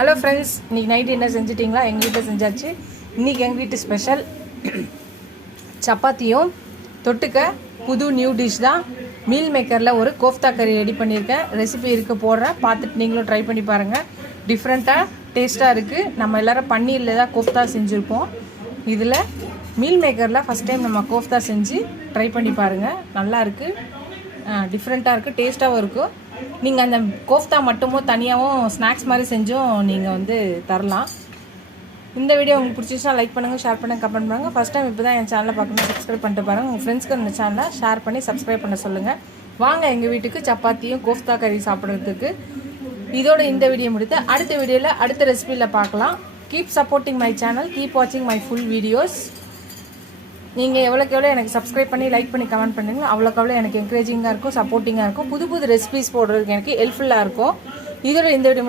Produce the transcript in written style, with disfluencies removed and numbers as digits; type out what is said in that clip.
Hello friends, இன்றைக்கி night என்ன செஞ்சிட்டிங்களா? எங்கள் வீட்டில் செஞ்சாச்சு. இன்றைக்கி எங்கள் வீட்டு ஸ்பெஷல் சப்பாத்தியும் தொட்டுக்க புது நியூ டிஷ் தான். மீல் மேக்கரில் ஒரு கோஃப்தா கறி ரெடி பண்ணியிருக்கேன். ரெசிபி இருக்குது, போடுறேன், பார்த்துட்டு நீங்களும் ட்ரை பண்ணி பாருங்கள். டிஃப்ரெண்ட்டாக டேஸ்ட்டாக இருக்குது. நம்ம எல்லோரும் பன்னீரில் தான் கோஃப்தா செஞ்சுருப்போம். இதில் மீல் மேக்கரில் ஃபஸ்ட் டைம் நம்ம கோஃப்தா செஞ்சு ட்ரை பண்ணி பாருங்கள். நல்லா இருக்குது, டிஃப்ரெண்ட்டாக இருக்குது, டேஸ்ட்டாகவும் இருக்கும். நீங்கள் அந்த கோஃப்தா மட்டுமும் தனியாகவும் ஸ்நாக்ஸ் மாதிரி செஞ்சும் நீங்கள் தரலாம். இந்த வீடியோ உங்களுக்கு பிடிச்சிச்சுன்னா லைக் பண்ணுங்கள், ஷேர் பண்ணுங்கள், கமெண்ட் பண்ணுங்கள். ஃபஸ்ட் டைம் இப்போ தான் என் சேனலை பார்க்கணும், சப்ஸ்கிரைப் பண்ணிட்டு பாருங்கள். உங்கள் ஃப்ரெண்ட்ஸ்க்கு இந்த சேனலை ஷேர் பண்ணி சப்ஸ்கிரைப் பண்ண சொல்லுங்கள். வாங்க எங்கள் வீட்டுக்கு சப்பாத்தியும் கோஃப்தா கறி சாப்பிட்றதுக்கு. இதோட இந்த வீடியோ முடித்து அடுத்த வீடியோவில் அடுத்த ரெசிபியில் பார்க்கலாம். Keep supporting my channel, keep வாட்சிங் மை ஃபுல் வீடியோஸ். நீங்கள் எவ்வளோக்கு எவ்வளோ எனக்கு சப்ஸ்கிரைப் பண்ணி லைக் பண்ணி கமெண்ட் பண்ணுங்களோ அவ்வளோக்கு எவ்வளோ எனக்கு என்கரேஜிங்காக இருக்கும், சப்போர்ட்டிங்காக இருக்கும். புது புது ரெசிபிஸ் போடுறதுக்கு எனக்கு ஹெல்ப்ஃபுல்லாக இருக்கும். இதோட இந்த வீடியோ